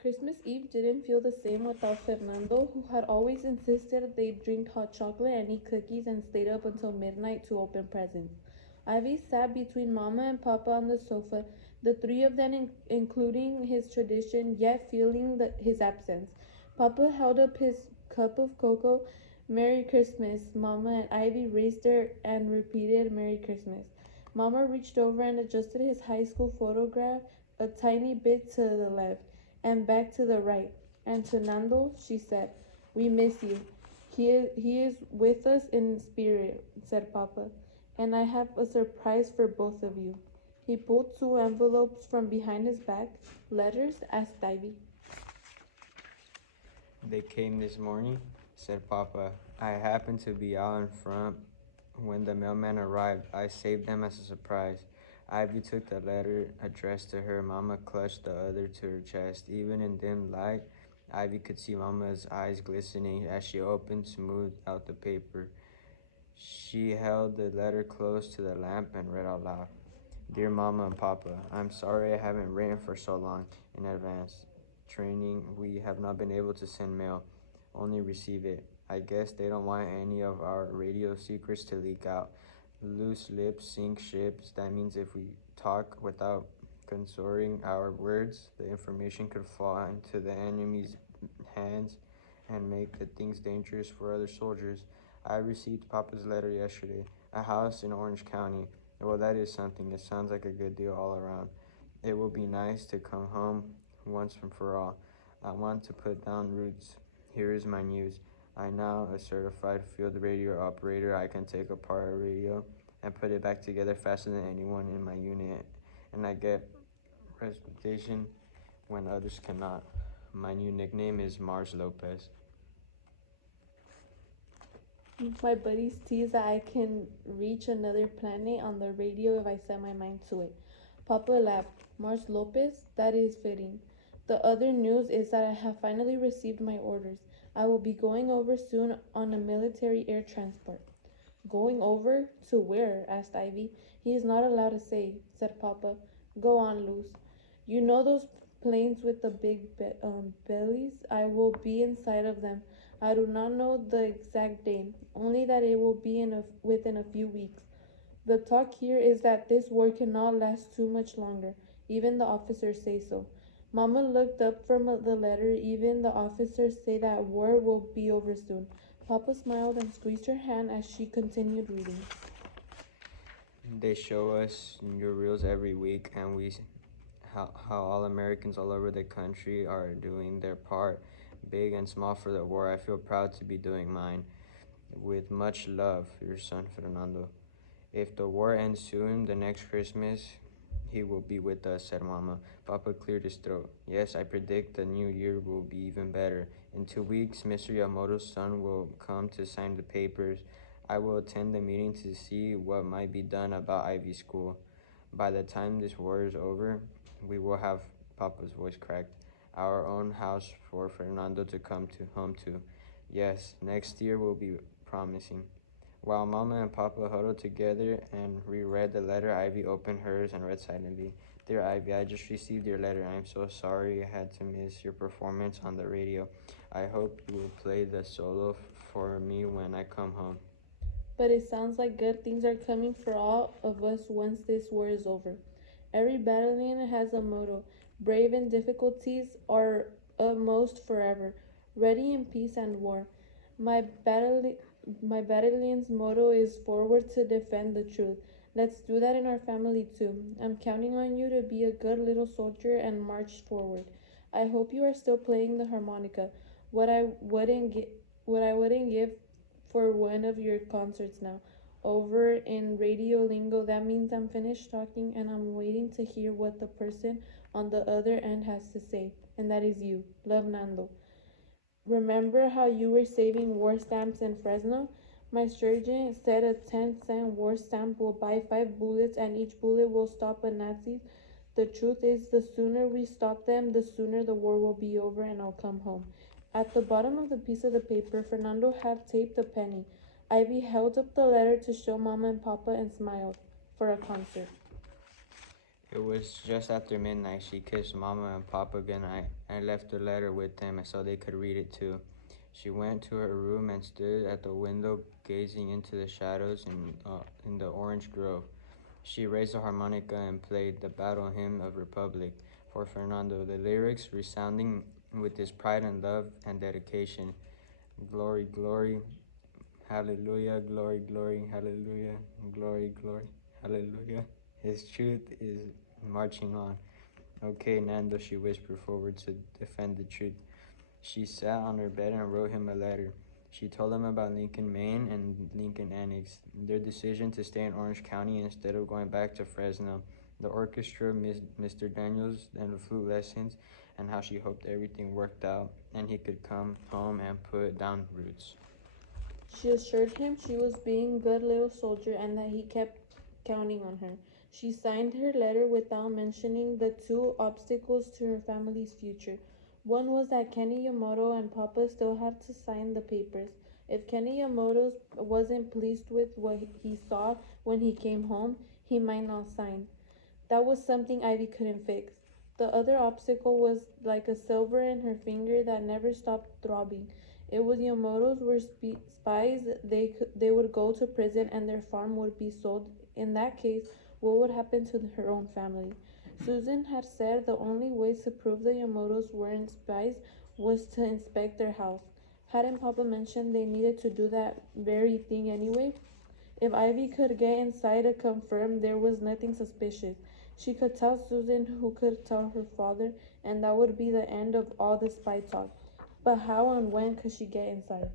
Christmas Eve didn't feel the same without Fernando, who had always insisted they drink hot chocolate and eat cookies and stayed up until midnight to open presents. Ivy sat between Mama and Papa on the sofa, the three of them including his tradition, yet feeling his absence. Papa held up his cup of cocoa. Merry Christmas. Mama and Ivy raised her and repeated Merry Christmas. Mama reached over and adjusted his high school photograph a tiny bit to the left and back to the right. And to Nando, she said, "We miss you. He is with us in spirit," said Papa, "and I have a surprise for both of you." He pulled two envelopes from behind his back. "Letters?" asked Ivy. They came this morning, said Papa. I happened to be out in front when the mailman arrived. I saved them as a surprise. Ivy took the letter addressed to her. Mama clutched the other to her chest. Even in dim light, Ivy could see Mama's eyes glistening as she opened, smoothed out the paper. She held the letter close to the lamp and read out loud. Dear Mama and Papa, I'm sorry I haven't written for so long in advance. Training, we have not been able to send mail, only receive it. I guess they don't want any of our radio secrets to leak out. Loose lips sink ships. That means if we talk without consorting our words, the information could fall into the enemy's hands and make the things dangerous for other soldiers. I received Papa's letter yesterday. A house in Orange County. Well, that is something. It sounds like a good deal all around. It will be nice to come home once and for all. I want to put down roots. Here is my news. I'm now a certified field radio operator. I can take apart a radio and put it back together faster than anyone in my unit, and I get reputation when others cannot. My new nickname is Mars Lopez. My buddies tease that I can reach another planet on the radio if I set my mind to it. Papa laughed. Mars Lopez? That is fitting. The other news is that I have finally received my orders. I will be going over soon on a military air transport. Going over? To where? Asked Ivy. He is not allowed to say, said Papa. Go on, Luz. You know those planes with the big bellies? I will be inside of them. I do not know the exact date, only that it will be within a few weeks. The talk here is that this war cannot last too much longer. Even the officers say so. Mama looked up from the letter. Even the officers say that war will be over soon. Papa smiled and squeezed her hand as she continued reading. They show us your reels every week, and how all Americans all over the country are doing their part, big and small, for the war. I feel proud to be doing mine. With much love, your son Fernando. If the war ends soon, the next Christmas, he will be with us, said Mama. Papa cleared his throat. Yes, I predict the new year will be even better. In 2 weeks, Mr. Yamamoto's son will come to sign the papers. I will attend the meeting to see what might be done about Ivy School. By the time this war is over, we will have, Papa's voice cracked, our own house for Fernando to come to home to. Yes, next year will be promising. While Mama and Papa huddled together and reread the letter, Ivy opened hers and read silently. Dear Ivy, I just received your letter. I'm so sorry I had to miss your performance on the radio. I hope you will play the solo for me when I come home. But it sounds like good things are coming for all of us once this war is over. Every battalion has a motto: brave in difficulties, or utmost forever, ready in peace and war. My battalion's motto is forward to defend the truth. Let's do that in our family too. I'm counting on you to be a good little soldier and march forward. I hope you are still playing the harmonica. What I wouldn't give for one of your concerts now. Over in radio lingo, that means I'm finished talking and I'm waiting to hear what the person on the other end has to say. And that is you. Love, Nando. Remember how you were saving war stamps in Fresno? My sergeant said a 10-cent war stamp will buy 5 bullets and each bullet will stop a Nazi. The truth is, the sooner we stop them, the sooner the war will be over and I'll come home. At the bottom of the piece of the paper, Fernando had taped a penny. Ivy held up the letter to show Mama and Papa and smiled. For a concert. It was just after midnight. She kissed Mama and Papa goodnight and left a letter with them so they could read it too. She went to her room and stood at the window gazing into the shadows in the orange grove. She raised a harmonica and played the battle hymn of Republic for Fernando, the lyrics resounding with his pride and love and dedication. Glory, glory, hallelujah, glory, glory, hallelujah, glory, glory, hallelujah. His truth is marching on. Okay, Nando, she whispered forward to defend the truth. She sat on her bed and wrote him a letter. She told him about Lincoln, Maine and Lincoln Annex, their decision to stay in Orange County instead of going back to Fresno, the orchestra, Mr. Daniels, and the flute lessons, and how she hoped everything worked out and he could come home and put down roots. She assured him she was being a good little soldier and that he kept counting on her. She signed her letter without mentioning the two obstacles to her family's future. One was that Kenny Yamamoto and Papa still had to sign the papers. If Kenny Yamamoto wasn't pleased with what he saw when he came home, he might not sign. That was something Ivy couldn't fix. The other obstacle was like a silver in her finger that never stopped throbbing. It was Yamamoto's were spies. They would go to prison and their farm would be sold. In that case, what would happen to her own family? Susan had said the only way to prove the Yamamotos weren't spies was to inspect their house. Hadn't Papa mentioned they needed to do that very thing anyway? If Ivy could get inside to confirm there was nothing suspicious, she could tell Susan, who could tell her father, and that would be the end of all the spy talk. But how and when could she get inside?